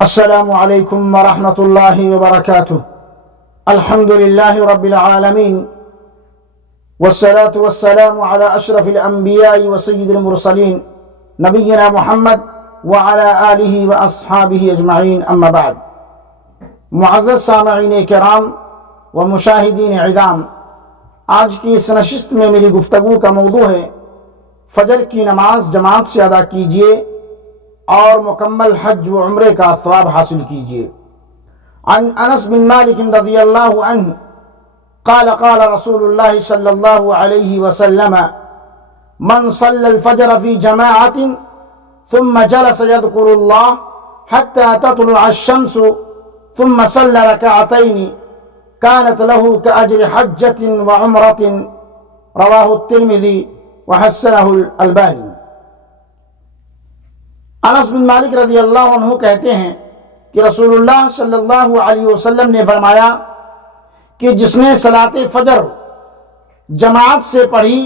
السلام علیکم ورحمۃ اللہ وبرکاتہ۔ الحمد للہ رب العالمین والصلاة والسلام علی اشرف الانبیاء وسید المرسلین نبینا محمد وعلی آلہ واصحابہ اجمعین، اما بعد۔ معزز سامعین کرام و مشاہدین عظام، آج کی اس نشست میں میری گفتگو کا موضوع ہے فجر کی نماز جماعت سے ادا کیجیے اور مکمل حج و عمرے کا ثواب حاصل کیجیے۔ عن انس بن مالک رضی اللہ عنہ قال قال رسول اللہ صلی اللہ علیہ وسلم من صلى الفجر في جماعة ثم جلس يذكر الله حتى تطلع الشمس ثم صلى ركعتين كانت له كأجر حجة وعمرة، رواه الترمذي وحسنه الألباني۔ انس بن مالک رضی اللہ عنہ کہتے ہیں کہ رسول اللہ صلی اللہ علیہ وسلم نے فرمایا کہ جس نے صلاۃ فجر جماعت سے پڑھی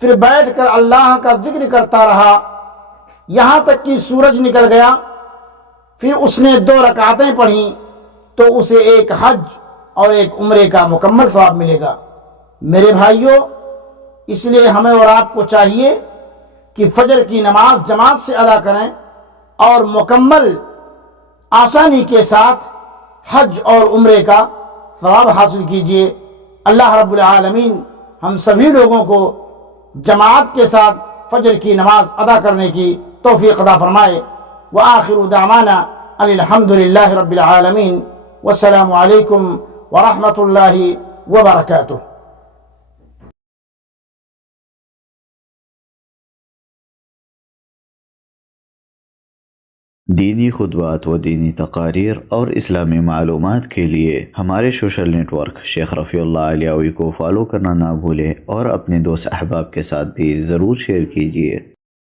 پھر بیٹھ کر اللہ کا ذکر کرتا رہا یہاں تک کہ سورج نکل گیا، پھر اس نے 2 رکعتیں پڑھیں تو اسے ایک حج اور ایک عمرے کا مکمل ثواب ملے گا۔ میرے بھائیوں، اس لیے ہمیں اور آپ کو چاہیے کہ فجر کی نماز جماعت سے ادا کریں اور مکمل آسانی کے ساتھ حج اور عمرے کا ثواب حاصل کیجیے۔ اللہ رب العالمین ہم سبھی لوگوں کو جماعت کے ساتھ فجر کی نماز ادا کرنے کی توفیق عطا فرمائے۔ وآخر دعوانا ان الحمد للہ رب العالمین، والسلام علیکم ورحمۃ اللہ وبرکاتہ۔ دینی خطبات و دینی تقاریر اور اسلامی معلومات کے لیے ہمارے سوشل نیٹ ورک شیخ رفیع اللہ علیوی کو فالو کرنا نہ بھولیں اور اپنے دوست احباب کے ساتھ بھی ضرور شیئر کیجیے۔